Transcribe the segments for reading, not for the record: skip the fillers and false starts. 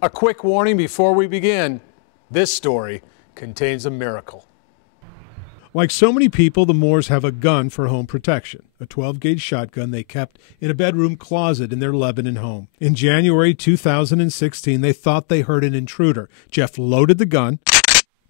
A quick warning before we begin. This story contains a miracle. Like so many people, the Moores have a gun for home protection, a 12-gauge shotgun they kept in a bedroom closet in their Lebanon home. In January 2016, they thought they heard an intruder. Jeff loaded the gun,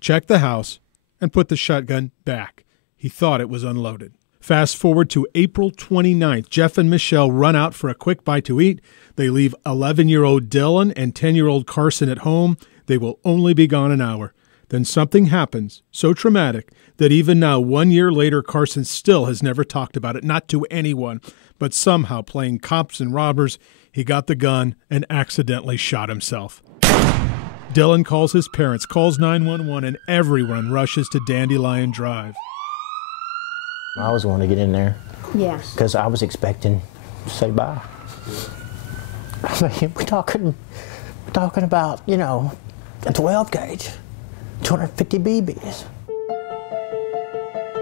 checked the house, and put the shotgun back. He thought it was unloaded. Fast forward to April 29th. Jeff and Michelle run out for a quick bite to eat. They leave 11-year-old Dylan and 10-year-old Carson at home. They will only be gone an hour. Then something happens so traumatic that even now, 1 year later, Carson still has never talked about it, not to anyone. But somehow, playing cops and robbers, he got the gun and accidentally shot himself. Dylan calls his parents, calls 911, and everyone rushes to Dandelion Drive. I was wanting to get in there. Yeah. Because I was expecting to say bye. I mean, we're talking about, you know, a 12-gauge, 250 BBs.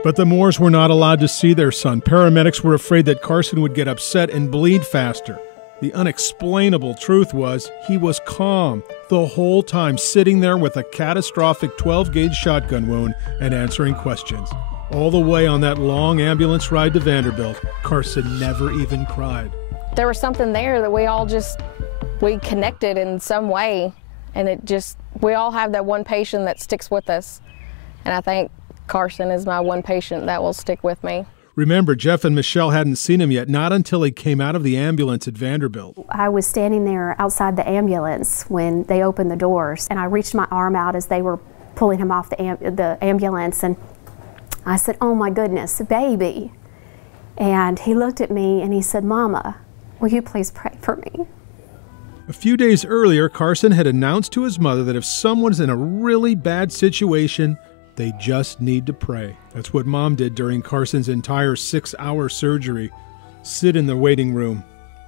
But the Moores were not allowed to see their son. Paramedics were afraid that Carson would get upset and bleed faster. The unexplainable truth was he was calm the whole time, sitting there with a catastrophic 12-gauge shotgun wound and answering questions. All the way on that long ambulance ride to Vanderbilt, Carson never even cried. There was something there that we connected in some way, and we all have that one patient that sticks with us. And I think Carson is my one patient that will stick with me. Remember, Jeff and Michelle hadn't seen him yet, not until he came out of the ambulance at Vanderbilt. I was standing there outside the ambulance when they opened the doors, and I reached my arm out as they were pulling him off the ambulance, and I said, "Oh my goodness, baby." And he looked at me and he said, "Mama, will you please pray for me?" A few days earlier, Carson had announced to his mother that if someone's in a really bad situation, they just need to pray. That's what Mom did during Carson's entire 6-hour surgery. Sit in the waiting room,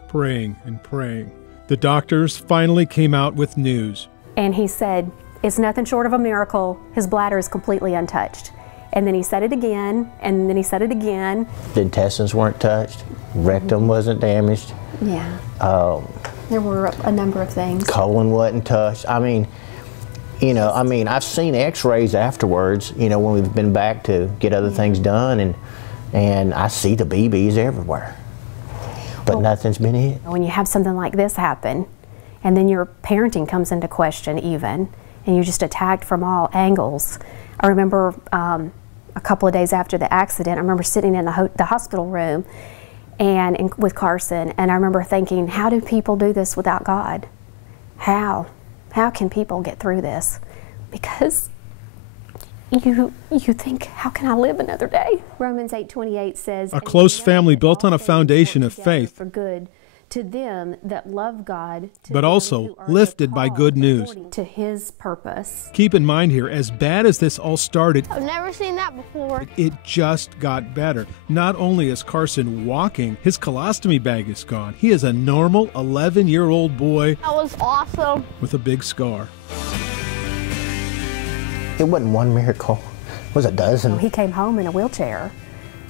praying and praying. The doctors finally came out with news. And he said, "It's nothing short of a miracle. His bladder is completely untouched." And then he said it again, and then he said it again. The intestines weren't touched. Rectum wasn't damaged. Yeah. There were a number of things. Colon wasn't touched. I mean, you know, I've seen x-rays afterwards, you know, when we've been back to get other things done, and I see the BBs everywhere. But nothing's been hit. When you have something like this happen, and then your parenting comes into question even, and you're just attacked from all angles. I remember a couple of days after the accident, I remember sitting in the hospital room with Carson, and I remember thinking, how do people do this without God? How can people get through this? Because you think, how can I live another day? Romans 8:28 says, a close family built on a foundation of faith, for good to them that love God, but also lifted by good news. To His purpose. Keep in mind here, as bad as this all started, I've never seen that before. It just got better. Not only is Carson walking, his colostomy bag is gone. He is a normal 11-year-old boy. That was awesome. With a big scar. It wasn't one miracle. It was a dozen. He came home in a wheelchair.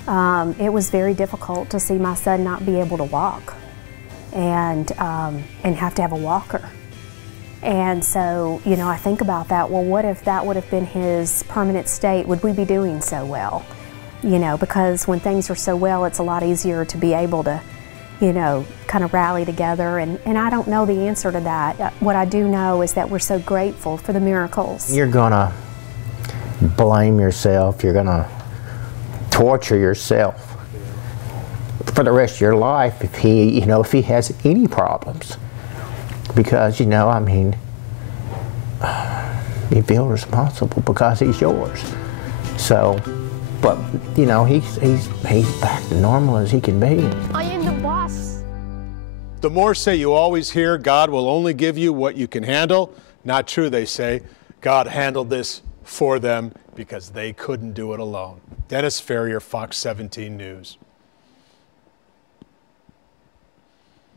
It was very difficult to see my son not be able to walk and have to have a walker. And so, you know, I think about that. Well, what if that would have been his permanent state? Would we be doing so well? You know, because when things are so well, it's a lot easier to be able to, you know, kind of rally together. And I don't know the answer to that. What I do know is that we're so grateful for the miracles. You're gonna blame yourself. You're gonna torture yourself for the rest of your life if he has any problems. Because, you know, I mean, you feel responsible because he's yours. So, but, you know, he's back to normal as he can be. I am the boss. The Moores say you always hear God will only give you what you can handle. Not true, they say. God handled this for them because they couldn't do it alone. Dennis Ferrier, Fox 17 News.